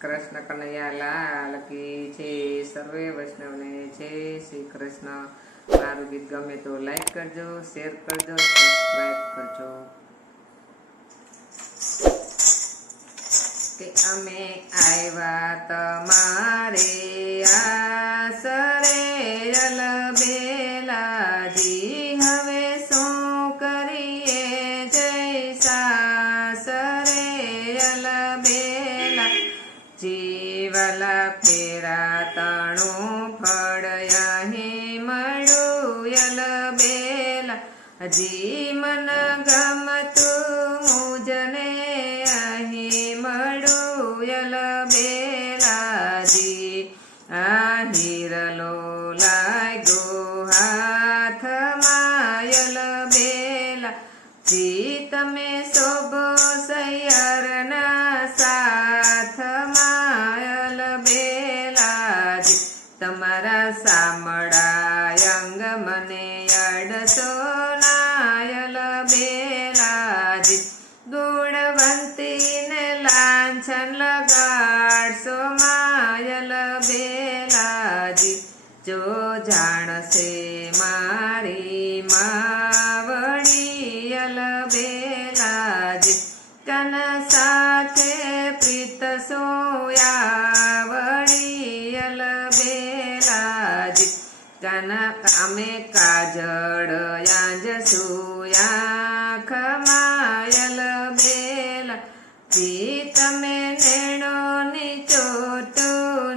કૃષ્ણ કનૈયા લાલ કી છે સર્વે વૈષ્ણવને છે શ્રી કૃષ્ણ. મારું ગીત ગમે તો લાઈક કરજો શેર કરજો સબસ્ક્રાઈબ કરજો. કે અમે આવ્યા તમારે આસરે અલબેલાજી. ફેરા તાણું ફળ અહીં મળું અલબેલા હજી મન ગમતું મુજને અહીં મળું અલબેલાજી આ હિરલો લાગ્યો હાથમાં અલબેલા જી તમે શોભો સૈયરના તમારા સામળા અંગ મને અડસો નાયલ બેલાજી. ગુણવંતીને લાંછન લગાડશો માયલ બેલાજી. જો જાણશે મારી માવણીયલ બેલાજી. કન સાથે પ્રીત સોયાવડી અમે કાજળ યાંજ સુયા ખમાયલ બેલા. જી તમે નેણો નીચોટો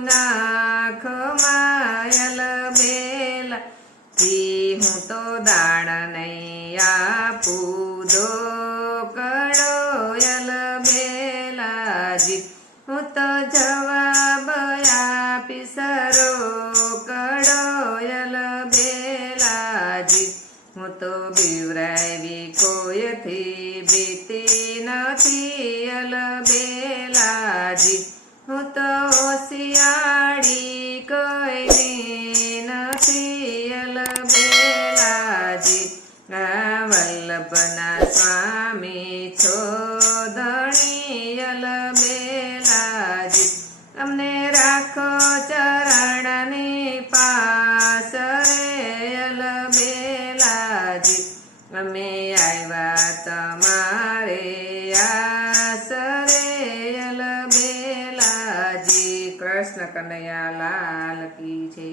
નાખ માયલ બેલા. જી હું તો દાણ નહીં આપું દો કડોયલ બેલાજી હું તો જવાબ આપી સરો હું તો બીવરાવી કોયથી બીતી નથી અલ બેલાજી હું તો શિયાળી કોઈની નથી અલ બેલાજી આ વલ્લભના સ્વામી છો ધણી અલ બેલાજી અમને રાખો ચરણની પાસ તમારે આસરે બેલાજી કૃષ્ણ કનૈયા લાલ કી છે